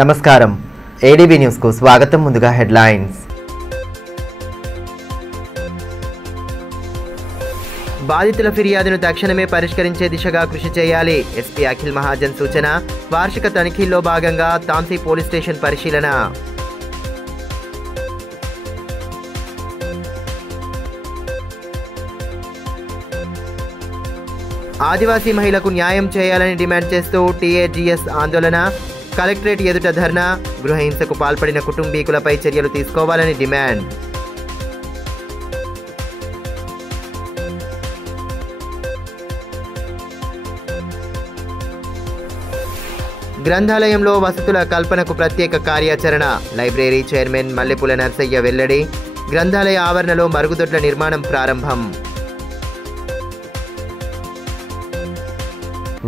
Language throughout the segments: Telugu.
నమస్కారం ఏడీబీ న్యూస్ కు స్వాగతం. ముందుగా హెడ్లైన్స్. బాధితుల ఫిర్యాదును తక్షణమే పరిష్కరించే దిశగా కృషి చేయాలి. ఎస్పీ అఖిల్ మహాజన్ సూచన. వార్షిక తనిఖీల్లో భాగంగా తాంసీ పోలీస్ స్టేషన్ పరిశీలన. ఆదివాసీ మహిళకు న్యాయం చేయాలని డిమాండ్ చేస్తూ టీఏజీఎస్ ఆందోళన. కలెక్టరేట్ ఎదుట ధర్నా. గృహహింసకు పాల్పడిన కుటుంబీకులపై చర్యలు తీసుకోవాలని డిమాండ్. గ్రంథాలయంలో వసతుల కల్పనకు ప్రత్యేక కార్యాచరణ. లైబ్రరీ చైర్మన్ మల్లెపూల నర్సయ్య వెల్లడి. గ్రంథాలయ ఆవరణలో మరుగుదొడ్ల నిర్మాణం ప్రారంభం.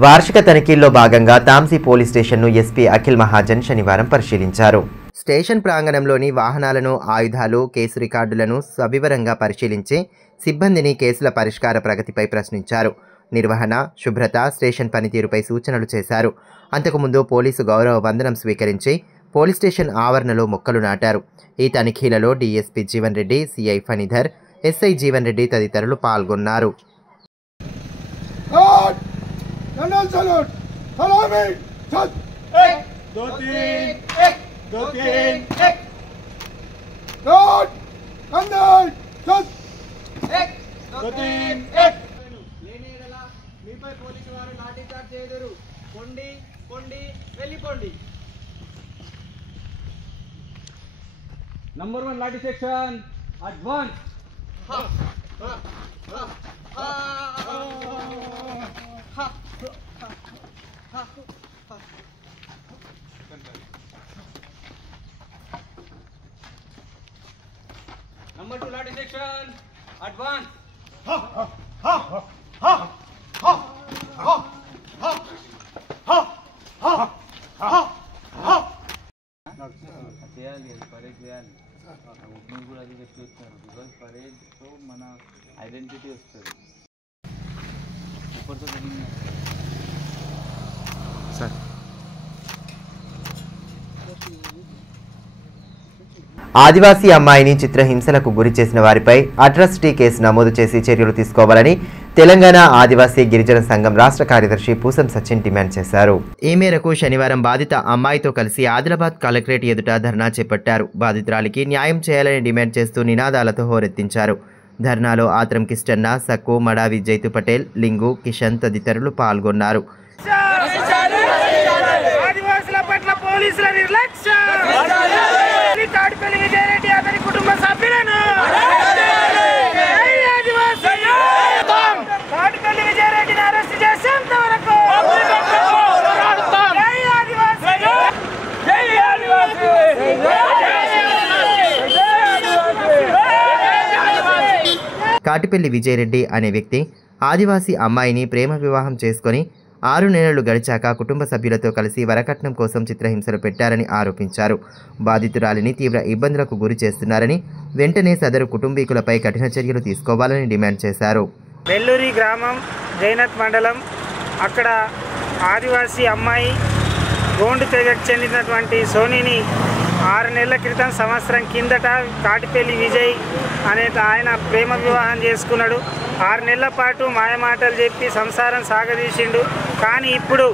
వార్షిక తనిఖీల్లో భాగంగా తాంసీ పోలీస్ స్టేషన్ను ఎస్పీ అఖిల్ మహాజన్ శనివారం పరిశీలించారు. స్టేషన్ ప్రాంగణంలోని వాహనాలను, ఆయుధాలు, కేసు రికార్డులను సవివరంగా పరిశీలించి సిబ్బందిని కేసుల పరిష్కార ప్రగతిపై ప్రశ్నించారు. నిర్వహణ, శుభ్రత, స్టేషన్ పనితీరుపై సూచనలు చేశారు. అంతకుముందు పోలీసు గౌరవ వందనం స్వీకరించి పోలీస్ స్టేషన్ ఆవరణలో మొక్కలు నాటారు. ఈ తనిఖీలలో DSP Jeevan Reddy, CI Phanidhar, SI Jeevan Reddy తదితరులు పాల్గొన్నారు. మీపై పోలీసు వారు లాఠీ చార్జ్ చేయుదురు. పొండి పొండి వెళ్ళిపోండి. Number 1 lathi section advance. Number 2 lathi section advance. చేయాలి, అది పరేడ్ చేయాలి. ఉద్యోగం కూడా అది చెప్పేస్తారు. బికాజ్ పరేడ్తో మన ఐడెంటిటీ వస్తుంది. ఇప్పటితో సార్, ఆదివాసీ అమ్మాయిని చిత్రహింసలకు గురి చేసిన వారిపై అట్రాసిటీ కేసు నమోదు చేసి చర్యలు తీసుకోవాలని తెలంగాణ ఆదివాసీ గిరిజన సంఘం రాష్ట్ర కార్యదర్శి పూసం సచిన్ డిమాండ్ చేశారు. ఈ మేరకు శనివారం బాధిత అమ్మాయితో కలిసి ఆదిలాబాద్ కలెక్టరేట్ ఎదుట ధర్నా చేపట్టారు. బాధితురాలికి న్యాయం చేయాలని డిమాండ్ చేస్తూ నినాదాలతో హోరెత్తించారు. ధర్నాలో ఆత్రం కిష్టన్న, సక్కు, మడావి జైతు పటేల్, లింగు, కిషన్ తదితరులు పాల్గొన్నారు. కాటిపల్లి విజయరెడ్డి అనే వ్యక్తి ఆదివాసీ అమ్మాయిని ప్రేమ వివాహం చేసుకొని 6 నెలలు గడిచాక కుటుంబ సభ్యులతో కలిసి వరకట్నం కోసం చిత్రహింసలు పెట్టారని ఆరోపించారు. బాధితురాలిని తీవ్ర ఇబ్బందులకు గురి చేస్తున్నారని, వెంటనే సదరు కుటుంబీకులపై కఠిన చర్యలు తీసుకోవాలని డిమాండ్ చేశారు. వెల్లూరి గ్రామం, జైనత్ మండలం, అక్కడ ఆదివాసీ అమ్మాయి గోండు తెగకు చెందినటువంటి సోనీని 6 నెలల క్రితం, సంవత్సరం కిందట కాటిపల్లి విజయ్ అనే ఆయన ప్రేమ వివాహం చేసుకున్నాడు. 6 నెలల పాటు మాయమాటలు చెప్పి సంసారం సాగదీసిండు. కానీ ఇప్పుడు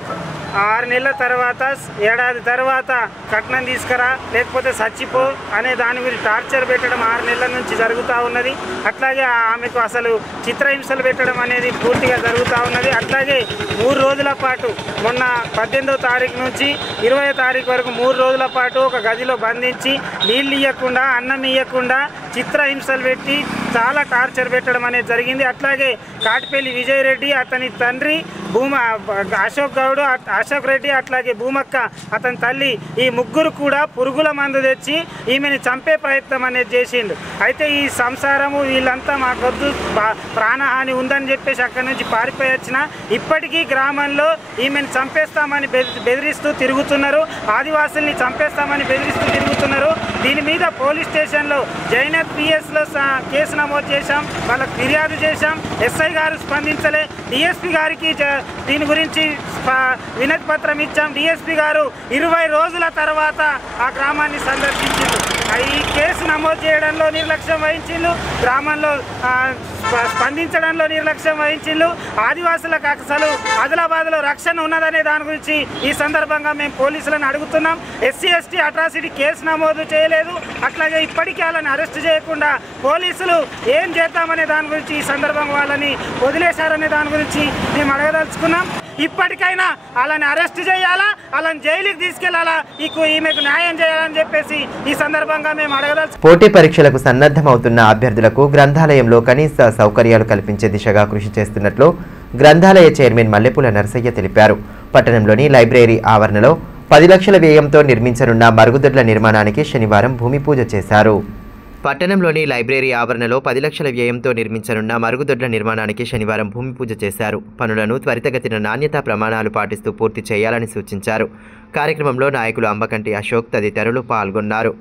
6 నెలల తర్వాత, ఏడాది తర్వాత కట్నం తీసుకురా లేకపోతే చచ్చిపో అనే దాని గురించి టార్చర్ పెట్టడం 6 నెలల నుంచి జరుగుతూ ఉన్నది. అట్లాగే ఆమెకు అసలు చిత్రహింసలు పెట్టడం అనేది పూర్తిగా జరుగుతూ ఉన్నది. అట్లాగే 3 రోజుల పాటు, మొన్న 18వ తారీఖు నుంచి 20వ తారీఖు వరకు 3 రోజుల పాటు ఒక గదిలో బంధించి నీళ్ళు ఇవ్వకుండా, అన్నం ఇవ్వకుండా చిత్రహింసలు పెట్టి చాలా టార్చర్ పెట్టడం అనేది జరిగింది. అట్లాగే కాటిపల్లి విజయ్ రెడ్డి, అతని తండ్రి అశోక్ రెడ్డి, అట్లాగే భూమక్క అతని తల్లి, ఈ ముగ్గురు కూడా పురుగుల మందు తెచ్చి ఈమెను చంపే ప్రయత్నం అనేది చేసిండు. అయితే ఈ సంసారము వీళ్ళంతా మాకొద్దు, ప్రాణహాని ఉందని చెప్పేసి అక్కడి నుంచి పారిపోయి వచ్చిన ఇప్పటికీ గ్రామంలో ఈమెను చంపేస్తామని బెదిరిస్తూ తిరుగుతున్నారు. ఆదివాసుల్ని చంపేస్తామని బెదిరిస్తూ తిరుగుతున్నారు. దీని మీద పోలీస్ స్టేషన్లో జైనత్ పిఎస్లో కేసు నమోదు చేశాం, వాళ్ళకి ఫిర్యాదు చేశాం. ఎస్ఐ గారు స్పందించలే. డిఎస్పీ గారికి దీని గురించి వినతి పత్రం ఇచ్చాం. డిఎస్పీ గారు 20 రోజుల తర్వాత ఆ గ్రామాన్ని సందర్శించారు. ఈ కేసు నమోదు చేయడంలో నిర్లక్ష్యం వహించిండ్రు, గ్రామంలో స్పందించడంలో నిర్లక్ష్యం వహించిండ్రు. ఆదివాసులకు అసలు ఆదిలాబాద్లో రక్షణ ఉన్నదనే దాని గురించి ఈ సందర్భంగా మేము పోలీసులను అడుగుతున్నాం. ఎస్సీ ఎస్టీ అట్రాసిటీ కేసు నమోదు చేయలేదు, అట్లాగే ఇప్పటికీ వాళ్ళని అరెస్ట్ చేయకుండా పోలీసులు ఏం చేద్దామనే దాని గురించి ఈ సందర్భంగా వాళ్ళని వదిలేశారనే దాని గురించి మేము అడగదలుచుకున్నాం. ఇప్పటికైనా వాళ్ళని అరెస్ట్ చేయాలా, వాళ్ళని జైలుకి తీసుకెళ్లాలా, ఈమెకు న్యాయం చేయాలని చెప్పేసి ఈ సందర్భంగా మేము అడగదలుచు. పోటీ పరీక్షలకు సన్నద్ధమవుతున్న అభ్యర్థులకు గ్రంథాలయంలో కనీస సౌకర్యాలు కల్పించే దిశగా కృషి చేస్తున్నట్లు గ్రంథాలయ చైర్మన్ మల్లెపూల నరసయ్య తెలిపారు. పట్టణంలోని లైబ్రరీ ఆవరణలో 10 లక్షల వ్యయంతో నిర్మించనున్న మరుగుదొడ్ల నిర్మాణానికి శనివారం భూమి పూజ చేశారు. పట్టణంలోని లైబ్రరీ ఆవరణలో 10 లక్షల వ్యయంతో నిర్మించనున్న మరుగుదొడ్ల నిర్మాణానికి శనివారం భూమి పూజ చేశారు. పనులను త్వరితగతిన నాణ్యతా ప్రమాణాలు పాటిస్తూ పూర్తి చేయాలని సూచించారు. కార్యక్రమంలో నాయకులు అంబకంటి అశోక్ తదితరులు పాల్గొన్నారు.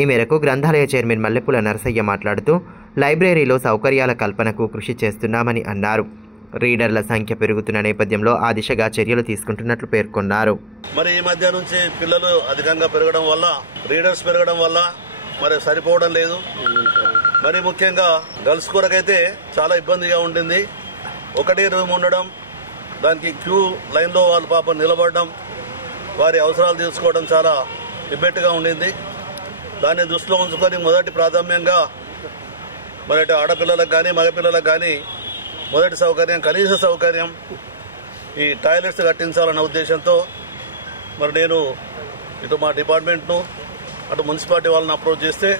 ఈ మేరకు గ్రంథాలయ చైర్మన్ మల్లెపూల నరసయ్య మాట్లాడుతూ లైబ్రరీలో సౌకర్యాల కల్పనకు కృషి చేస్తున్నామని అన్నారు. రీడర్ల సంఖ్య పెరుగుతున్న నేపథ్యంలో ఆ దిశగా చర్యలు తీసుకుంటున్నట్లు పేర్కొన్నారు. మరి ఈ మధ్య నుంచి పిల్లలు అధికంగా పెరగడం వల్ల, రీడర్స్ పెరగడం వల్ల మరి సరిపోవడం లేదు. మరి ముఖ్యంగా గర్ల్స్ కొరకైతే చాలా ఇబ్బందిగా ఉంటుంది. ఒకటి రూమ్ ఉండడం, దానికి క్యూ లైన్లో వాళ్ళ పాప నిలబడడం, వారి అవసరాలు తీర్చుకోవడం చాలా ఇబ్బందిగా ఉండింది. దాన్ని దృష్టిలో ఉంచుకొని మొదటి ప్రాధాన్యంగా మరి ఆడపిల్లలకు కానీ మగపిల్లలకు కానీ మొదటి సౌకర్యం, కనీస సౌకర్యం ఈ టాయిలెట్స్ కట్టించాలన్న ఉద్దేశంతో మరి నేను ఇటు మా డిపార్ట్మెంట్ను అటు మున్సిపాలిటీ వాళ్ళని అప్రోచ్ చేస్తే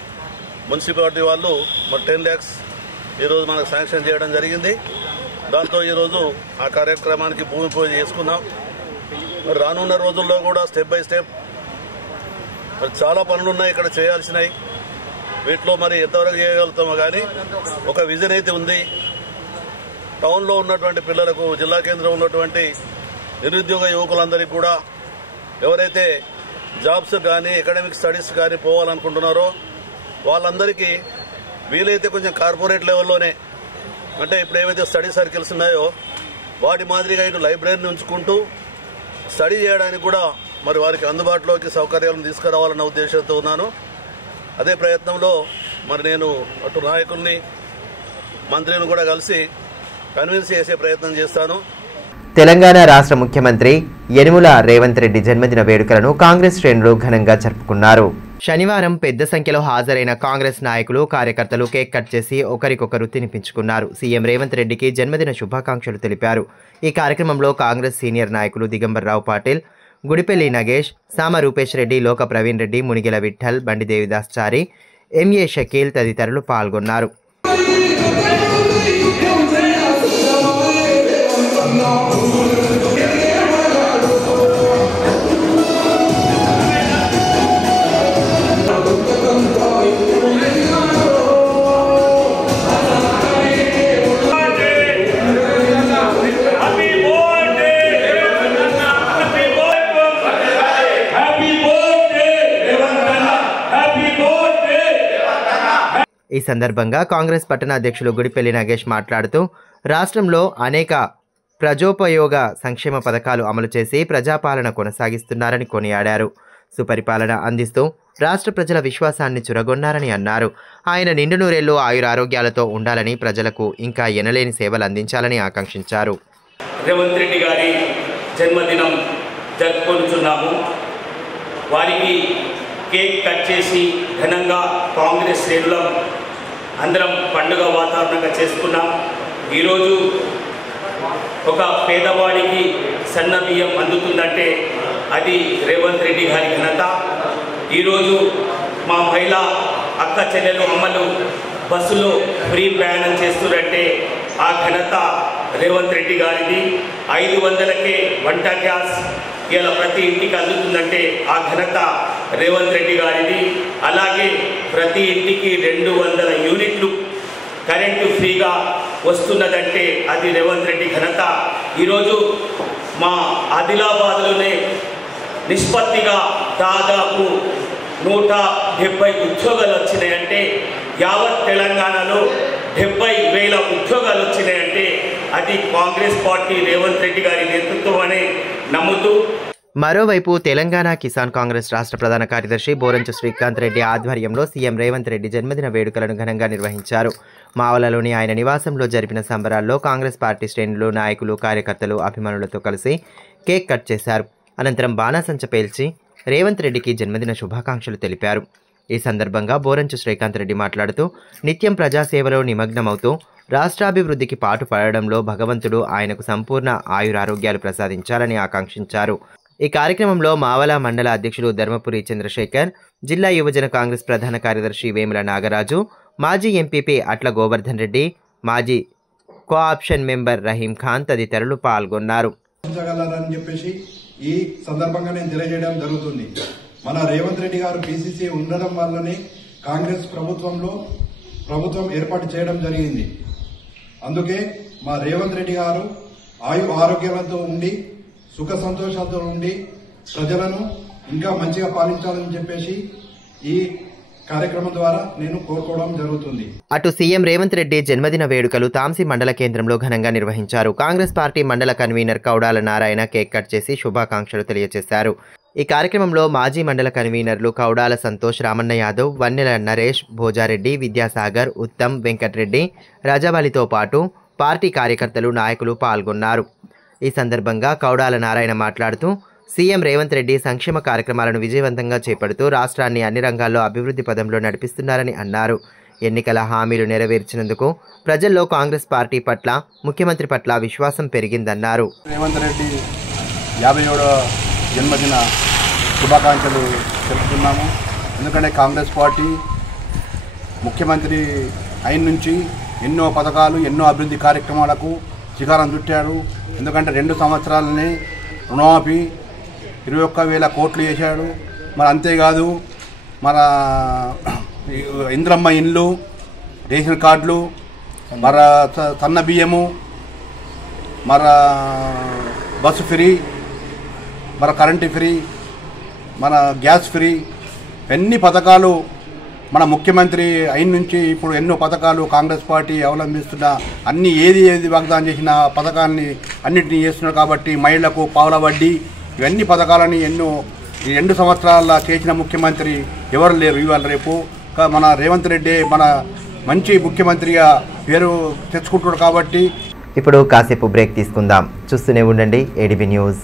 మున్సిపాలిటీ వాళ్ళు మరి 10 lakhs ఈరోజు మనకు శాంక్షన్ చేయడం జరిగింది. దాంతో ఈరోజు ఆ కార్యక్రమానికి భూమి పూజ చేసుకున్నాం. మరి రానున్న రోజుల్లో కూడా స్టెప్ బై స్టెప్ మరి చాలా పనులు ఉన్నాయి ఇక్కడ చేయాల్సినవి. వీటిలో మరి ఎంతవరకు చేయగలుగుతామో కానీ ఒక విజన్ అయితే ఉంది. టౌన్లో ఉన్నటువంటి పిల్లలకు, జిల్లా కేంద్రంలో ఉన్నటువంటి నిరుద్యోగ యువకులందరికీ కూడా ఎవరైతే జాబ్స్ కానీ అకాడమిక్ స్టడీస్ కానీ పోవాలనుకుంటున్నారో వాళ్ళందరికీ వీలైతే కొంచెం కార్పొరేట్ లెవెల్లోనే, అంటే ఇప్పుడు ఏవైతే స్టడీ సర్కిల్స్ ఉన్నాయో వాటి మాదిరిగా ఇటు లైబ్రరీని ఉంచుకుంటూ స్టడీ చేయడానికి కూడా మరి వారికి అందుబాటులోకి సౌకర్యాలను తీసుకురావాలన్న ఉద్దేశంతో ఉన్నాను. అదే ప్రయత్నంలో మరి నేను అటు నాయకుల్ని, మంత్రిని కూడా కలిసి కన్విన్స్ చేసే ప్రయత్నం చేస్తాను. తెలంగాణ రాష్ట్ర ముఖ్యమంత్రి యనుమల రేవంత్ రెడ్డి జన్మదిన వేడుకలను కాంగ్రెస్ శ్రేణులు ఘనంగా జరుపుకున్నారు. శనివారం పెద్ద సంఖ్యలో హాజరైన కాంగ్రెస్ నాయకులు, కార్యకర్తలు కేక్ కట్ చేసి ఒకరికొకరు తినిపించుకున్నారు. సీఎం రేవంత్ రెడ్డికి జన్మదిన శుభాకాంక్షలు తెలిపారు. ఈ కార్యక్రమంలో కాంగ్రెస్ సీనియర్ నాయకులు దిగంబర్రావు పాటిల్, గుడిపెల్లి నగేష్, సామ రూపేష్ రెడ్డి, లోక ప్రవీణ్ రెడ్డి, మునిగెల విఠల్, బండి దేవిదాస్ చారి, ఎంఏ షకీల్ తదితరులు పాల్గొన్నారు. ఈ సందర్భంగా కాంగ్రెస్ పట్టణ అధ్యక్షులు గుడిపెల్లి నగేష్ మాట్లాడుతూ రాష్ట్రంలో అనేక ప్రజోపయోగ సంక్షేమ పథకాలు అమలు చేసి ప్రజాపాలన కొనసాగిస్తున్నారని కొనియాడారు. సుపరిపాలన అందిస్తూ రాష్ట్ర ప్రజల విశ్వాసాన్ని చురగొన్నారని అన్నారు. ఆయన నిండు నూరేళ్లు ఆయురారోగ్యాలతో ఉండాలని, ప్రజలకు ఇంకా ఎనలేని సేవలు అందించాలని ఆకాంక్షించారు. రేవంత్ రెడ్డి గారి జన్మదినం జరుపుకుంటున్నాము. వారికి కేక్ కట్ చేసి ఘనంగా కాంగ్రెస్ శ్రేణులం అందరం పండుగ వాతావరణంగా చేసుకున్నాం. ఈరోజు ఒక పేదవాడికి సన్న బియ్యం అందుతుందంటే అది రేవంత్ రెడ్డి గారి ఘనత. ఈరోజు మా మహిళా అక్క చెల్లెలు, అమ్మలు బస్సులో ఫ్రీ ప్రయాణం చేస్తున్నారంటే ఆ ఘనత రేవంత్ రెడ్డి గారిది. 500కే వంట గ్యాస్ ఇలా ప్రతి ఇంటికి అందుతుందంటే ఆ ఘనత రేవంత్ రెడ్డి గారిది. అలాగే ప్రతి ఇంటికి 200 యూనిట్లు కరెంటు ఫ్రీగా వస్తున్నదంటే అది రేవంత్ రెడ్డి ఘనత. ఈరోజు మా ఆదిలాబాద్లోనే నిష్పత్తిగా దాదాపు 170 ఉద్యోగాలు వచ్చినాయంటే, యావత్ తెలంగాణలో 70,000 ఉద్యోగాలు వచ్చినాయంటే అది కాంగ్రెస్ పార్టీ రేవంత్ రెడ్డి గారి నేతృత్వం అని నమ్ముతూ, మరోవైపు తెలంగాణ కిసాన్ కాంగ్రెస్ రాష్ట్ర ప్రధాన కార్యదర్శి బోరంచు శ్రీకాంత్ రెడ్డి ఆధ్వర్యంలో సీఎం రేవంత్ రెడ్డి జన్మదిన వేడుకలను ఘనంగా నిర్వహించారు. మావలలోని ఆయన నివాసంలో జరిపిన సంబరాల్లో కాంగ్రెస్ పార్టీ శ్రేణులు, నాయకులు, కార్యకర్తలు, అభిమానులతో కలిసి కేక్ కట్ చేశారు. అనంతరం బాణాసంచ పేల్చి రేవంత్ రెడ్డికి జన్మదిన శుభాకాంక్షలు తెలిపారు. ఈ సందర్భంగా బోరంచు శ్రీకాంత్ రెడ్డి మాట్లాడుతూ నిత్యం ప్రజాసేవలో నిమగ్నమవుతూ రాష్ట్రాభివృద్ధికి పాటుపడడంలో భగవంతుడు ఆయనకు సంపూర్ణ ఆయురారోగ్యాలు ప్రసాదించాలని ఆకాంక్షించారు. ఈ కార్యక్రమంలో మావల మండల అధ్యక్షుడు ధర్మపురి చంద్రశేఖర్, జిల్లా యువజన కాంగ్రెస్ ప్రధాన కార్యదర్శి వేముల నాగరాజు, మాజీ ఎంపీపీ అట్ల గోవర్ధన్ రెడ్డి, మాజీ కోఆప్షన్ మెంబర్ రహీం ఖాన్ తదితరులు పాల్గొన్నారు. ఈ సందర్భంగా నేను తెలియజేయడం జరుగుతుంది. మన రేవంత్ రెడ్డి గారు పిసిసి ఉండడం వల్లనే కాంగ్రెస్ ప్రభుత్వం ఏర్పాటు చేయడం జరిగింది. అందుకే మా రేవంత్ రెడ్డి గారు ఆరోగ్యాలతో ఉండి సుఖ సంతోషాలతో ఉండి ప్రజలను ఇంకా మంచిగా పాలించాలని చెప్పేసి ఈ కార్యక్రమం ద్వారా నేను కోరుకోవడం జరుగుతుంది. అటు సీఎం రేవంత్ రెడ్డి జన్మదిన వేడుకలు తాంసీ మండల కేంద్రంలో ఘనంగా నిర్వహించారు. కాంగ్రెస్ పార్టీ మండల కన్వీనర్ కౌడాల నారాయణ కేక్ కట్ చేసి శుభాకాంక్షలు తెలియజేశారు. ఈ కార్యక్రమంలో మాజీ మండల కన్వీనర్లు కౌడాల సంతోష్, రామన్న యాదవ్, వన్నెల నరేష్, భోజారెడ్డి, విద్యాసాగర్, ఉత్తమ్, వెంకట్రెడ్డి, రజావలితో పాటు పార్టీ కార్యకర్తలు, నాయకులు పాల్గొన్నారు. ఈ సందర్భంగా కౌడాల నారాయణ మాట్లాడుతూ సీఎం రేవంత్ రెడ్డి సంక్షేమ కార్యక్రమాలను విజయవంతంగా చేపడుతూ రాష్ట్రాన్ని అన్ని రంగాల్లో అభివృద్ధి పదంలో నడిపిస్తున్నారని అన్నారు. ఎన్నికల హామీలు నెరవేర్చినందుకు ప్రజల్లో కాంగ్రెస్ పార్టీ పట్ల, ముఖ్యమంత్రి పట్ల విశ్వాసం పెరిగిందన్నారు. రేవంత్ రెడ్డి 57వ జన్మదిన శుభాకాంక్షలు తెలుపుతున్నాము. ఎందుకంటే కాంగ్రెస్ పార్టీ ముఖ్యమంత్రి అయిన నుంచి ఎన్నో పథకాలు, ఎన్నో అభివృద్ధి కార్యక్రమాలకు శ్రీకారం చుట్టారు. ఎందుకంటే 2 సంవత్సరాలనే రుణమాఫీ 21,000 కోట్లు చేశాడు. మరి అంతేకాదు మన ఇంద్రమ్మ ఇండ్లు, రేషన్ కార్డులు, మన సన్న బియ్యము, మన బస్సు ఫ్రీ, మన కరెంటు ఫ్రీ, మన గ్యాస్ ఫ్రీ, ఎన్ని పథకాలు మన ముఖ్యమంత్రి అయిన నుంచి ఇప్పుడు ఎన్నో పథకాలు కాంగ్రెస్ పార్టీ అవలంబిస్తున్న అన్ని ఏది వాగ్దానం చేసిన పథకాలని అన్నింటినీ చేస్తున్నారు. కాబట్టి మహిళలకు పావుల వడ్డీ, ఇవన్నీ పథకాలని ఎన్నో ఈ 2 సంవత్సరాల చేసిన ముఖ్యమంత్రి ఎవరు లేరు. ఇవాళ రేపు మన రేవంత్ రెడ్డి మన మంచి ముఖ్యమంత్రిగా పేరు తెచ్చుకుంటున్నారు. కాబట్టి ఇప్పుడు కాసేపు బ్రేక్ తీసుకుందాం. చూస్తూనే ఉండండి ADB news.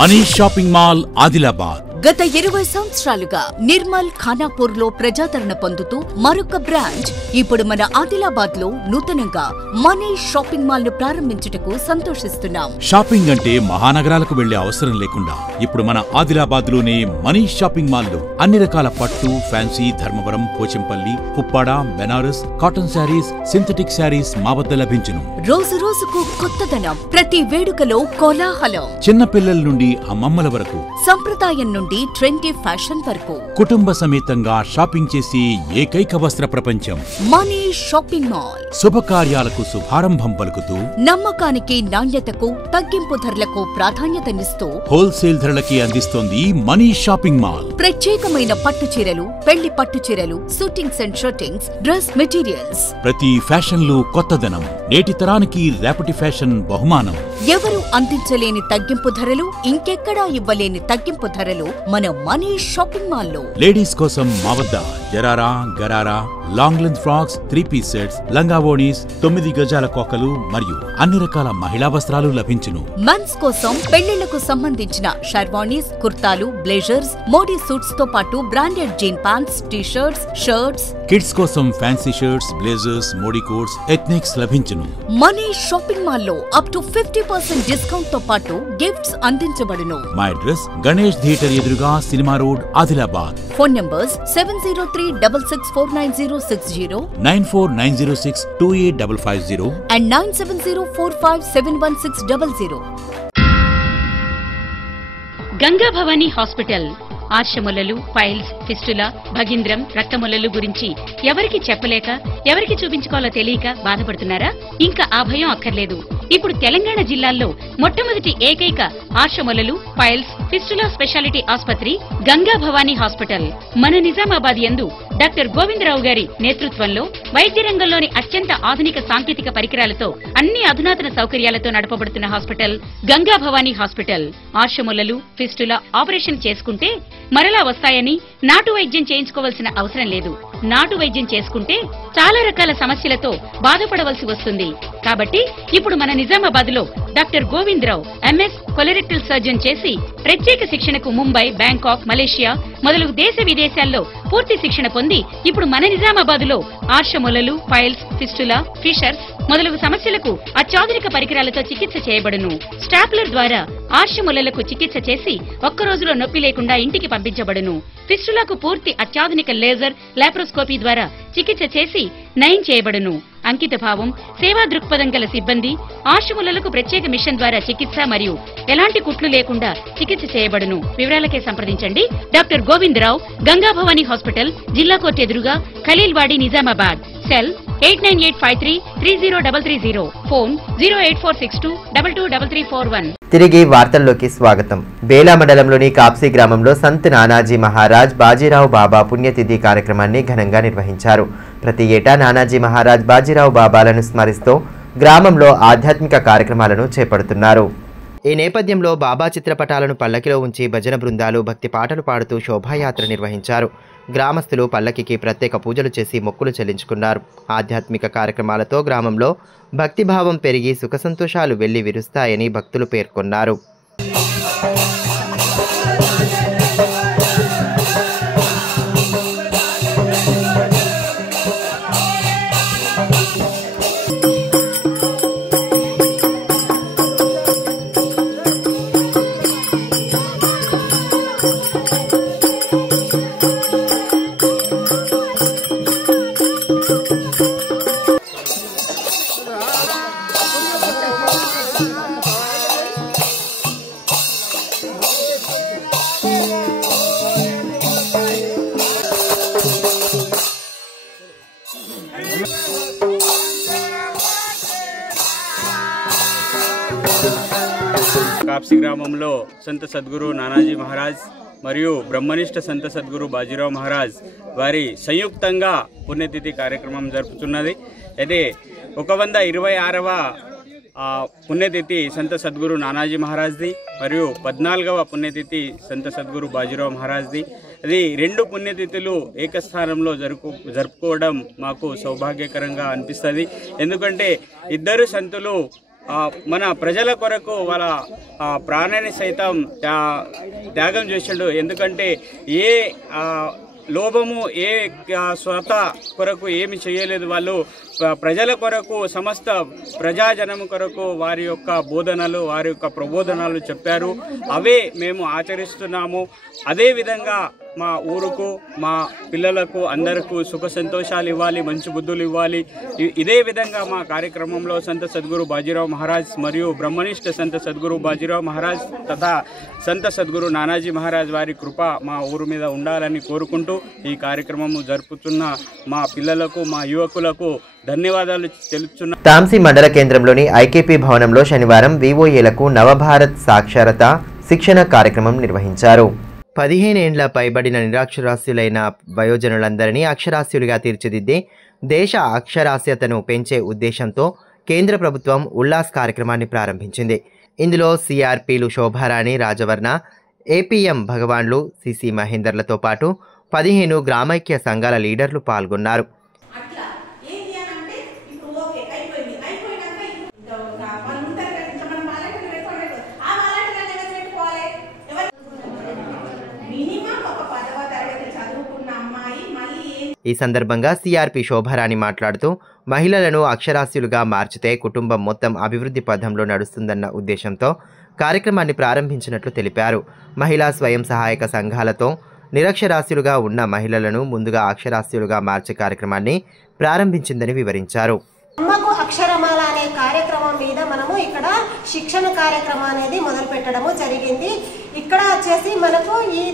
Manish shopping mall Adilabad గత 20 సంవత్సరాలుగా నిర్మల్, ఖానాపూర్ లో ప్రజాదరణ పొందుతూ మరొక బ్రాంచ్ ఇప్పుడు మన ఆదిలాబాద్ లో నూతనంగా మనీష్ షాపింగ్ మాల్ ను ప్రారంభించుటకు సంతోషిస్తున్నాం. షాపింగ్ అంటే మహానగరాలకు వెళ్లే అవసరం లేకుండా ఇప్పుడు మన ఆదిలాబాద్ లోనే మనీష్ షాపింగ్ మాల్ లో అన్ని రకాల పట్టు, fancy, Dharmavaram, Pochampally, Puppada, Banaras, cotton sarees, synthetic sarees మా వద్ద లభించును. రోజు రోజుకు కొత్తదనం, ప్రతి వేడుకలో కోలాహలం. చిన్న పిల్లల నుండి అమ్మమ్మల వరకు, సంప్రదాయం నుండి ట్రెండీ ఫ్యాషన్ వరకు కుటుంబ సమేతంగా షాపింగ్ చేసి ఏకైక వస్త్ర ప్రపంచం మనీష్ షాపింగ్ మాల్. శుభకార్యాలకు శుభారంభం పలుకుతూ, నమ్మకానికి, నాణ్యతకు, తగ్గింపు ధరలకు ప్రాధాన్యతనిస్తూ హోల్సేల్ ధరలకి అందిస్తోంది మనీష్ షాపింగ్ మాల్. ప్రత్యేకమైన పట్టు చీరలు, పెళ్లి పట్టు చీరలు, shootings and shirtings, dress materials, ప్రతి ఫ్యాషన్ లో కొత్తదనం, నేటి తరానికి రేపటి ఫ్యాషన్ బహుమానం. ఎవరు అందించలేని తగ్గింపు ధరలు, ఇంకెక్కడా ఇవ్వలేని తగ్గింపు ధరలు మన మనీష్ షాపింగ్ మాల్ లో. లేడీస్ కోసం మా వద్ద జరారా, gharara, long length frocks, 3-piece sets, లంగావోణీస్, 9 గజాల కోకలు మరియు అన్ని రకాల మహిళా వస్త్రాలు లభించును. మెన్స్ కోసం పెళ్లిళ్లకు సంబంధించిన షర్వాణీస్, కుర్తాలు, బ్లేజర్స్, మోడీ సూట్స్ తో పాటు branded jean pants, T-shirts, shirts. Kids కోసం fancy shirts, blazers, Modi coats, ethnics లభించును. మనీష్ షాపింగ్ మాల్ లో అప్ టు 50% డిస్కౌంట్ తో పాటు గిఫ్ట్స్ అందించబడును. మా అడ్రస్ గణేష్ థియేటర్ ఎదురుగా, cinema road, Adilabad. Phone numbers 703664060, 9490628550 and 9704571600. Ganga Bhavani hospital. ఆర్షములలు, పైల్స్, ఫిస్టులా, భగింద్రం, రక్తములలు గురించి ఎవరికి చెప్పలేక, ఎవరికి చూపించుకోవాలో తెలియక బాధపడుతున్నారా? ఇంకా ఆ భయం అక్కర్లేదు. ఇప్పుడు తెలంగాణ జిల్లాల్లో మొట్టమొదటి ఏకైక ఆర్షములలు, పైల్స్, ఫిస్టులా స్పెషాలిటీ ఆసుపత్రి గంగా భవానీ హాస్పిటల్ మన నిజామాబాద్ యందు డాక్టర్ గోవిందరావు గారి నేతృత్వంలో వైద్య రంగంలోని అత్యంత ఆధునిక సాంకేతిక పరికరాలతో అన్ని అధునాతన సౌకర్యాలతో నడపబడుతున్న హాస్పిటల్ గంగా భవానీ హాస్పిటల్. ఆర్షములలు, ఫిస్టులా ఆపరేషన్ చేసుకుంటే మరలా వస్తాయని నాటు వైద్యం చేయించుకోవాల్సిన అవసరం లేదు. నాటు వైద్యం చేసుకుంటే చాలా రకాల సమస్యలతో బాధపడవలసి వస్తుంది. కాబట్టి ఇప్పుడు మన నిజామాబాద్ లో doctor Govindarao MS colorectal surgeon చేసి ప్రత్యేక శిక్షణకు ముంబై, బ్యాంకాక్, మలేషియా మొదలగు దేశ విదేశాల్లో పూర్తి శిక్షణ పొంది ఇప్పుడు మన నిజామాబాద్ లో ఆర్షములలు, పైల్స్, ఫిస్టులా, ఫిషర్స్ మొదలగు సమస్యలకు అత్యాధునిక పరికరాలతో చికిత్స చేయబడును. స్టాప్లర్ ద్వారా ఆర్షములలకు చికిత్స చేసి ఒక్క రోజులో నొప్పి లేకుండా ఇంటికి పంపించబడును. ఫిస్టులకు పూర్తి అత్యాధునిక లేజర్, లాప్రోస్కోపీ ద్వారా చికిత్స చేసి నయం చేయబడును. అంకిత భావం, సేవా దృక్పథం గల సిబ్బంది, ఆర్షములలకు ప్రత్యేక మిషన్ ద్వారా చికిత్స మరియు ఎలాంటి కుట్లు లేకుండా చికిత్స చేయబడును. వివరాలకే సంప్రదించండి డాక్టర్ గోవిందరావు, గంగా భవానీ హాస్పిటల్, జిల్లా కోర్టు ఎదురుగా, ఖలీల్వాడి, నిజామాబాద్. సెల్ 8985330330. ఫోన్ 08462223341. తిరిగి వార్తల్లోకి స్వాగతం. బేలా మండలంలోని కాప్సీ గ్రామంలో సంత్ నానాజీ మహారాజ్ బాజీరావు బాబా పుణ్యతిథి కార్యక్రమాన్ని ఘనంగా నిర్వహించారు. ప్రతి ఏటా నానాజీ మహారాజ్ బాజీరావు బాబాలను స్మరిస్తూ గ్రామంలో ఆధ్యాత్మిక కార్యక్రమాలను చేపడుతున్నారు. ఈ నేపథ్యంలో బాబా చిత్రపటాలను పల్లకిలో ఉంచి భజన బృందాలు భక్తి పాటలు పాడుతూ శోభాయాత్ర నిర్వహించారు. గ్రామస్తులు పల్లకికి ప్రత్యేక పూజలు చేసి మొక్కులు చెల్లించుకున్నారు. ఆధ్యాత్మిక కార్యక్రమాలతో గ్రామంలో భక్తిభావం పెరిగి సుఖ సంతోషాలు వెళ్లి విరుస్తాయని భక్తులు పేర్కొన్నారు. కాప్సీ గ్రామంలో సంత సద్గురు నానాజీ మహారాజ్ మరియు బ్రహ్మనిష్ట సంత సద్గురు బాజీరావు మహారాజ్ వారి సంయుక్తంగా పుణ్యతిథి కార్యక్రమం జరుపుతున్నది. అయితే 126వ పుణ్యతిథి సంత సద్గురు నానాజీ మహారాజ్ది మరియు 14వ పుణ్యతిథి సంత సద్గురు బాజీరావు మహారాజ్ది. అది 2 పుణ్యతిథులు ఏకస్థానంలో జరుపుకోవడం మాకు సౌభాగ్యకరంగా అనిపిస్తుంది. ఎందుకంటే ఇద్దరు సంతులు మన ప్రజల కొరకు వాళ్ళ ప్రాణాన్ని సైతం త్యాగం చేసిండు. ఎందుకంటే ఏ లోభము, ఏ స్వత కొరకు ఏమి చేయలేదు. వాళ్ళు ప్రజల కొరకు, సమస్త ప్రజాజనం కొరకు వారి యొక్క బోధనలు, వారి యొక్క ప్రబోధనలు చెప్పారు. అవే మేము ఆచరిస్తున్నాము. అదేవిధంగా మా ఊరుకు, మా పిల్లలకు అందరికీ సుఖ సంతోషాలు ఇవ్వాలి, మంచి బుద్ధులు ఇవ్వాలి. ఇదే విధంగా మా కార్యక్రమంలో సంత సద్గురు బాజీరావు మహారాజ్ మరియు బ్రహ్మనిష్ట సంత సద్గురు బాజీరావు మహారాజ్ తథా సంత సద్గురు నానాజీ మహారాజ్ వారి కృప మా ఊరు మీద ఉండాలని కోరుకుంటూ ఈ కార్యక్రమం జరుపుతున్న మా పిల్లలకు, మా యువకులకు ధన్యవాదాలు తెలుపుతున్నా. తాంసీ మండల కేంద్రంలోని ఐకేపీ భవనంలో శనివారం వివోఏలకు నవభారత్ సాక్షరత శిక్షణ కార్యక్రమం నిర్వహించారు. 15 ఏండ్ల పైబడిన నిరక్షరాస్యులైన వయోజనులందరినీ అక్షరాస్యులుగా తీర్చిదిద్దే దేశ అక్షరాస్యతను పెంచే ఉద్దేశంతో కేంద్ర ప్రభుత్వం ఉల్లాస్ కార్యక్రమాన్ని ప్రారంభించింది. ఇందులో సిఆర్పీలు శోభారాణి, రాజవర్ణ, ఏపీఎం భగవాన్లు, సిసి మహేందర్లతో పాటు 15 గ్రామైక్య సంఘాల లీడర్లు పాల్గొన్నారు. ఈ సందర్భంగా సిఆర్పి శోభారాణి మాట్లాడుతూ మహిళలను అక్షరాస్యులుగా మార్చితే కుటుంబం మొత్తం అభివృద్ధి పథంలో నడుస్తుందన్న ఉద్దేశంతో కార్యక్రమాన్ని ప్రారంభించినట్లు తెలిపారు. మహిళా స్వయం సహాయక సంఘాలతో నిరక్షరాస్యులుగా ఉన్న మహిళలను ముందుగా అక్షరాస్యులుగా మార్చే కార్యక్రమాన్ని ప్రారంభించిందని వివరించారు. అమ్మకు అక్షరమాల అనే కార్యక్రమం మీద మనము ఇక్కడ శిక్షణ కార్యక్రమం అనేది మొదలు పెట్టడము జరిగింది. ఇక్కడ వచ్చేసి మనకు ఈ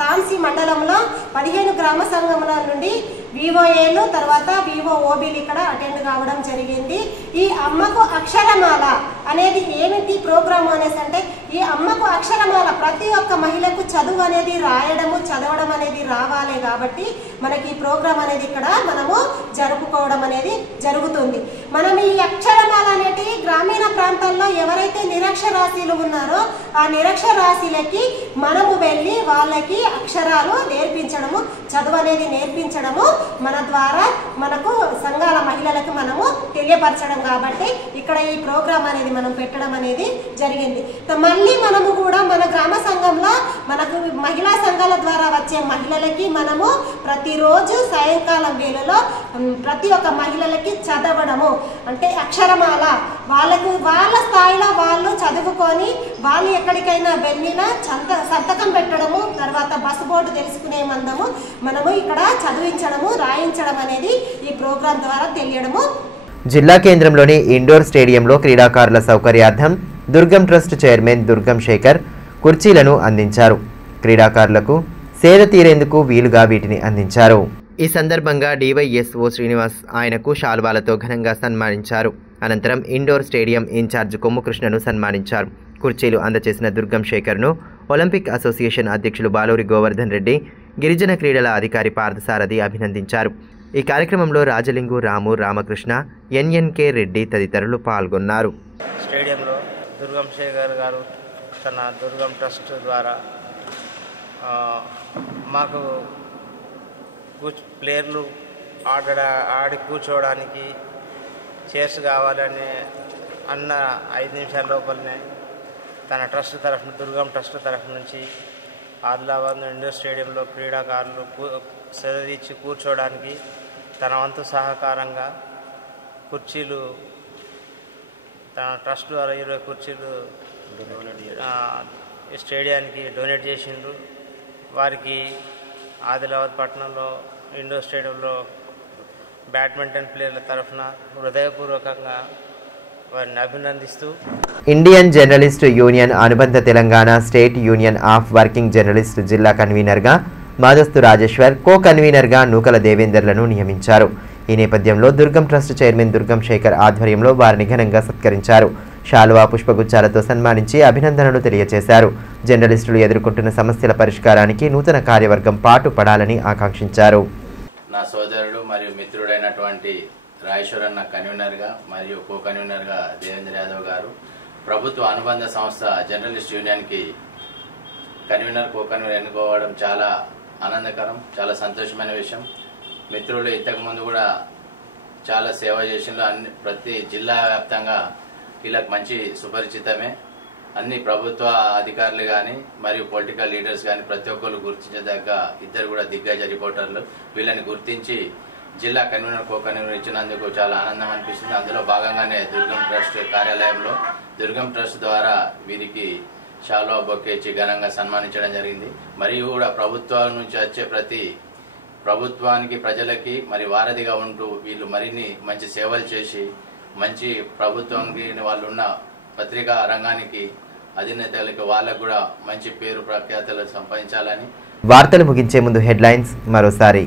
తాంసీ మండలంలో 15 గ్రామ సంఘముల నుండి వివోఏలు తర్వాత వివోఓబీలు ఇక్కడ అటెండ్ కావడం జరిగింది. ఈ అమ్మకు అక్షరమాల అనేది ఏమిటి ప్రోగ్రామ్ అనేసి అంటే ఈ అమ్మకు అక్షరమాల ప్రతి ఒక్క మహిళకు చదువు అనేది రాయడము చదవడం అనేది రావాలి కాబట్టి మనకి ఈ ప్రోగ్రామ్ అనేది ఇక్కడ మనము జరుపుకోవడం అనేది జరుగుతుంది. మనం ఈ అక్షరమాల అనేది గ్రామీణ ప్రాంతాల్లో ఎవరైతే నిరక్షరాస్యులు ఉన్నారో ఆ నిరక్షరాస్యులకి మనము వెళ్ళి వాళ్ళకి అక్షరాలు నేర్పించడము చదువు అనేది నేర్పించడము మన ద్వారా మనకు సంఘాల మహిళలకు మనము తెలియపరచడం కాబట్టి ఇక్కడ ఈ ప్రోగ్రామ్ అనేది మనం పెట్టడం అనేది జరిగింది. మళ్ళీ మనము కూడా మన గ్రామ సంఘంలో మనకు మహిళా సంఘాల ద్వారా వచ్చే మహిళలకి మనము ప్రతిరోజు సాయంకాలం వేళలో ప్రతి ఒక్క మహిళలకి చదవడము అంటే అక్షరమాల వాళ్ళకు వాళ్ళ స్థాయిలో వాళ్ళు చదువుకొని వాళ్ళు ఎక్కడికైనా వెళ్ళినా సంతకం పెట్టడము తర్వాత బస్సు బోర్డు తెలుసుకునే మందము మనము ఇక్కడ చదివించడము రాయించడం అనేది ఈ ప్రోగ్రాం ద్వారా తెలియడము. జిల్లా కేంద్రంలోని ఇండోర్ స్టేడియంలో క్రీడాకారుల సౌకర్యార్థం దుర్గం ట్రస్ట్ చైర్మన్ దుర్గం శేఖర్ కుర్చీలను అందించారు. క్రీడాకారులకు సేద తీరేందుకు వీలుగా వీటిని అందించారు. ఈ సందర్భంగా డివైఎస్ఓ శ్రీనివాస్ ఆయనకు శాల్వాలతో ఘనంగా సన్మానించారు. అనంతరం ఇండోర్ స్టేడియం ఇన్ఛార్జ్ కొమ్ము కృష్ణను సన్మానించారు. కుర్చీలు అందజేసిన దుర్గం శేఖర్ను ఒలింపిక్ అసోసియేషన్ అధ్యక్షులు బాలూరి గోవర్ధన్ రెడ్డి, గిరిజన క్రీడల అధికారి పార్థసారథి అభినందించారు. ఈ కార్యక్రమంలో రాజలింగు రాము, రామకృష్ణ, ఎన్ఎన్కే రెడ్డి తదితరులు పాల్గొన్నారు. స్టేడియంలో దుర్గం శేఖర్ గారు తన దుర్గం ట్రస్ట్ ద్వారా మాకు ప్లేయర్లు ఆడి కూర్చోవడానికి చైర్స్ కావాలని అన్న 5 నిమిషాల లోపలనే తన ట్రస్ట్ తరఫున దుర్గం ట్రస్ట్ తరఫు నుంచి ఆదిలాబాద్ ఇండోర్ స్టేడియంలో క్రీడాకారులు సెదవిచ్చి కూర్చోవడానికి తన వంతు సహకారంగా కుర్చీలు తన ట్రస్ట్ ద్వారా 20 కుర్చీలు స్టేడియానికి డొనేట్ చేసిండ్రు. వారికి ఆదిలాబాద్ పట్టణంలో ఇండోర్ స్టేడియంలో బ్యాడ్మింటన్ ప్లేయర్ల తరఫున హృదయపూర్వకంగా వారిని అభినందిస్తూ ఇండియన్ జర్నలిస్ట్ యూనియన్ అనుబంధ Telangana state union of working journalist జిల్లా కన్వీనర్గా మాదస్తు రాజేశ్వర్, కో కన్వీనర్గా నూకల దేవేందర్లను నియమించారు. ఈ నేపథ్యంలో దుర్గం ట్రస్ట్ చైర్మన్ దుర్గం శేఖర్ ఆధ్వర్యంలో వారిని ఘనంగా సత్కరించారు. శాలువా, పుష్పగుచ్చాలతో సన్మానించి అభినందనలు తెలియజేశారు. జర్నలిస్టులు ఎదుర్కొంటున్న సమస్యల పరిష్కారానికి నూతన కార్యవర్గం పాటుపడాలని ఆకాంక్షించారు. నా సోదరుడు మరియు మిత్రుడైనటువంటి రాజేశ్వరన్న కన్వీనర్గా మరియు కో కన్వీనర్గా దేవేంద్ర యాదవ్ గారు, ప్రభుత్వ అనుబంధ సంస్థ జర్నలిస్ట్ యూనియన్కి కన్వీనర్, కో కన్వీనర్ ఎన్నుకోవడం చాలా ఆనందకరం, చాలా సంతోషమైన విషయం. మిత్రులు ఇంతకుముందు కూడా చాలా సేవ చేసిన ప్రతి జిల్లా వ్యాప్తంగా వీళ్ళకి మంచి సుపరిచితమే. అన్ని ప్రభుత్వ అధికారులు కానీ మరియు పొలిటికల్ లీడర్స్ కానీ ప్రతి ఒక్కరు గుర్తించదగ్గ ఇద్దరు కూడా దిగ్గజ రిపోర్టర్లు. వీళ్ళని గుర్తించి జిల్లా కన్వీనర్, కో కన్వీనర్ ఇచ్చినందుకు చాలా ఆనందం అనిపిస్తుంది. అందులో భాగంగానే దుర్గం ట్రస్ట్ కార్యాలయంలో దుర్గం ట్రస్ట్ ద్వారా వీరికి శాలువా బొకే ఇచ్చి ఘనంగా సన్మానించడం జరిగింది. మరియు కూడా ప్రభుత్వం నుంచి వచ్చే ప్రతి ప్రభుత్వానికి ప్రజలకి మరి వారధిగా ఉంటూ వీళ్ళు మరిన్ని మంచి సేవలు చేసి మంచి ప్రభుత్వానికి వాళ్ళు ఉన్న పత్రికా రంగానికి అధినేతలకు వాళ్ళకు కూడా మంచి పేరు ప్రఖ్యాతలు సంపాదించాలని. వార్తలు ముగించే ముందు హెడ్లైన్స్ మరోసారి.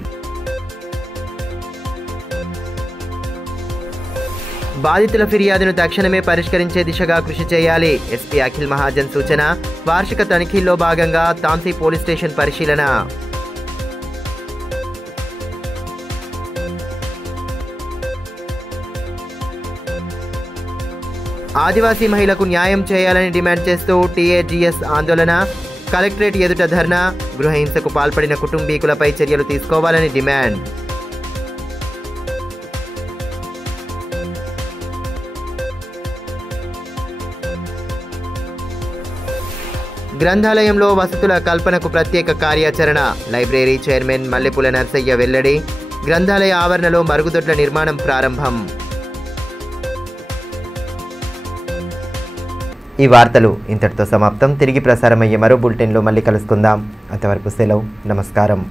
బాధితుల ఫిర్యాదును తక్షణమే పరిష్కరించే దిశగా కృషి చేయాలి. ఎస్పీ అఖిల్ మహాజన్ సూచన. వార్షిక తనిఖీల్లో భాగంగా తాంసీ పోలీస్ స్టేషన్ పరిశీలన. ఆదివాసీ మహిళకు న్యాయం చేయాలని డిమాండ్ చేస్తూ టీఏజీఎస్ ఆందోళన. కలెక్టరేట్ ఎదుట ధర్నా. గృహహింసకు పాల్పడిన కుటుంబీకులపై చర్యలు తీసుకోవాలని డిమాండ్. గ్రంథాలయంలో వసతుల కల్పనకు ప్రత్యేక కార్యాచరణ. లైబ్రరీ చైర్మన్ మల్లెపూల నర్సయ్య వెల్లడి. గ్రంథాలయ ఆవరణలో మరుగుదొడ్ల నిర్మాణం ప్రారంభం. ఈ వార్తలు ఇంతటితో సమాప్తం. తిరిగి ప్రసారమయ్యే మరో బులెటిన్లో మళ్ళీ కలుసుకుందాం. అంతవరకు సెలవు. నమస్కారం.